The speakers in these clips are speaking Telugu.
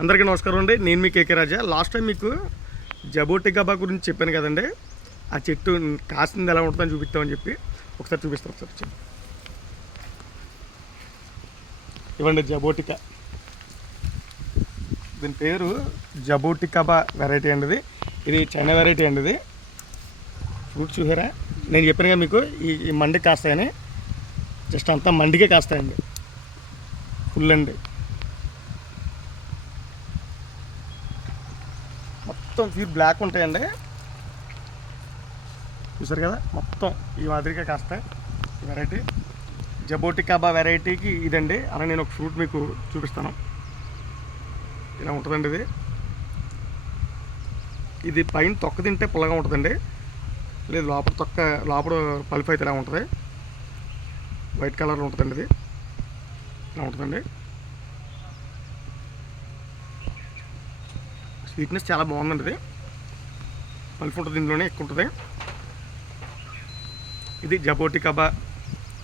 అందరికీ నమస్కారం అండి. నేను మీ కేకే రాజా. లాస్ట్ టైం మీకు జబోటి గబా గురించి చెప్పాను కదండి. ఆ చెట్టు కాసింది ఎలా ఉంటుందని చూపిస్తామని చెప్పి ఒకసారి చూపిస్తాం ఒకసారి ఇవ్వండి జబోటికా. దీని పేరు జబోటికబా వెరైటీ అండి ఇది ఇది చైనా వెరైటీ అండి ఇది ఫ్రూట్ చూసారా? నేను చెప్పినగా మీకు ఈ ఈ మండికి కాస్తాయని. జస్ట్ అంతా మండికే కాస్తాయండి. ఫుల్ అండి. మొత్తం ప్యూర్ బ్లాక్ ఉంటాయండి. చూసారు కదా? మొత్తం ఈ మాదిరిగా కాస్తాయి. వెరైటీ జబోటి కాబా వెరైటీకి ఇదండి. అలా నేను ఒక ఫ్రూట్ మీకు చూపిస్తాను. ఇలా ఉంటుందండి ఇది. ఇది పైన తొక్క తింటే పుల్లగా ఉంటుందండి. లేదు లోపల తొక్క లోపల పలుపు అయితే ఇలా ఉంటుంది. వైట్ కలర్లో ఉంటుందండి ఇది. ఇలా ఉంటుందండి. స్వీట్నెస్ చాలా బాగుందండి. ఇది పలుపు ఉంటుంది దీంట్లోనే ఎక్కువ ఉంటుంది. ఇది జబోటి కబా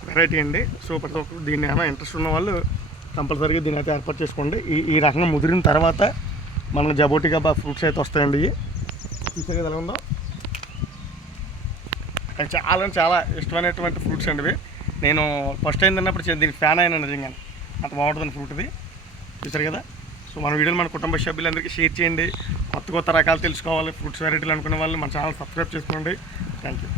వెరైటీ అండి. సో ప్రతి ఒక్కరు దీన్ని ఏమైనా ఇంట్రెస్ట్ ఉన్న వాళ్ళు కంపల్సరీగా దీన్ని అయితే ఏర్పాటు చేసుకోండి. ఈ ఈ రకంగా ముదిరిన తర్వాత మనకు జబోటి కబా ఫ్రూట్స్ అయితే వస్తాయండి. ఇవి చూసారు ఎలా ఉందో? చాలా చాలా ఇష్టమైనటువంటి ఫ్రూట్స్ అండి ఇవి. నేను ఫస్ట్ టైం తిన్నప్పుడు దీనికి ఫ్యాన్ అయినా నిజంగా అంత బాగుంటుంది ఫ్రూట్ ఇది. చూసారు కదా? సో మన వీడియోలు మన కుటుంబ సభ్యులందరికీ షేర్ చేయండి. కొత్త కొత్త రకాలు తెలుసుకోవాలి ఫ్రూట్స్ వెరైటీలు అనుకునే వాళ్ళు మన ఛానల్ సబ్స్క్రైబ్ చేసుకోండి. Thank you